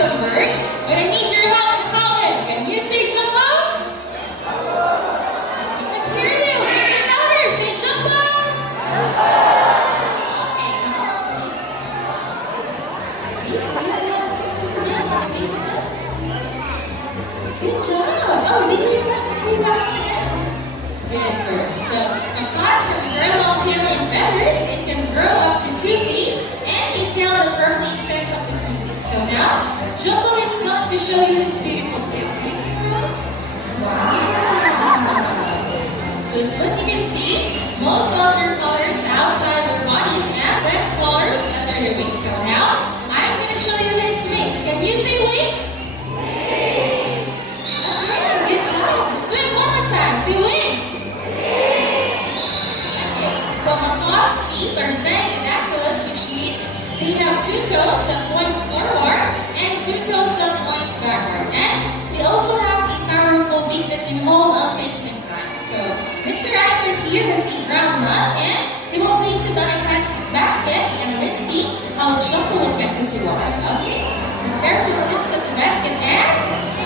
some bird, but I need your help to call him. Can you say Jumbo? I can hear you. Make it louder. Say Jumbo. Okay, come on, buddy. Okay, so we have a this one today. Can you make it up? Good job. Oh, lean way back and way back again. Good bird. So, a class of a very long tail and feathers. It can grow up to 2 feet, and a tail that roughly extends up to 3 feet. So now, Jumbo is going to show you his beautiful tail. Can you turn around? Wow. So as what you can see, most of their colors outside their bodies have less colors under their wings. So now, I'm going to show you his wings. Can you say wings? Okay, good job. Let's wing one more time. Say wing. Okay, so macaws' feet are zygidactylous, which means they have 2 toes that points forward and 2 toes that points backward. And they also have a powerful beak that can hold on things in time. So Mr. Albert here has a brown nut and he will place it on a plastic basket, and let's see how Jumbo will get his reward. Okay, be careful to lift up the basket and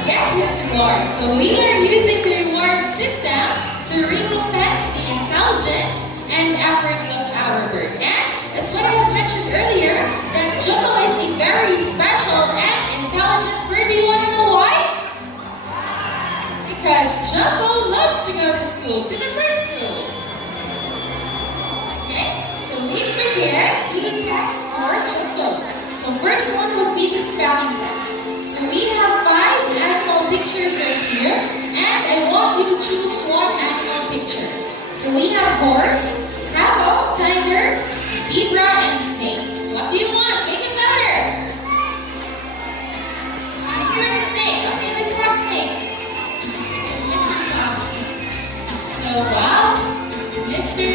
get his reward. So we are using the reward system to recompense the intelligence and efforts of our bird. And that's what I have mentioned earlier, that Jumbo is a very special and intelligent bird. Do you want to know why? Because Jumbo loves to go to school, to the bird school. Okay, so we prepared 2 tests for Jumbo. So first one would be the spelling test. So we have 5 animal pictures right here, and I want you to choose one animal picture. So we have horse, camel, tiger, zebra, and snake. What do you want? Make it louder. I'm hearing snake. Okay, let's have snake. Mr. Tom. So wow, Mr.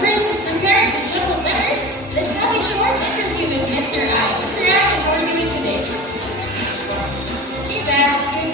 Chris is prepared to shuffle letters. Let's have a short interview with Mr. I. Mr. I, how are you doing today? Okay, that's good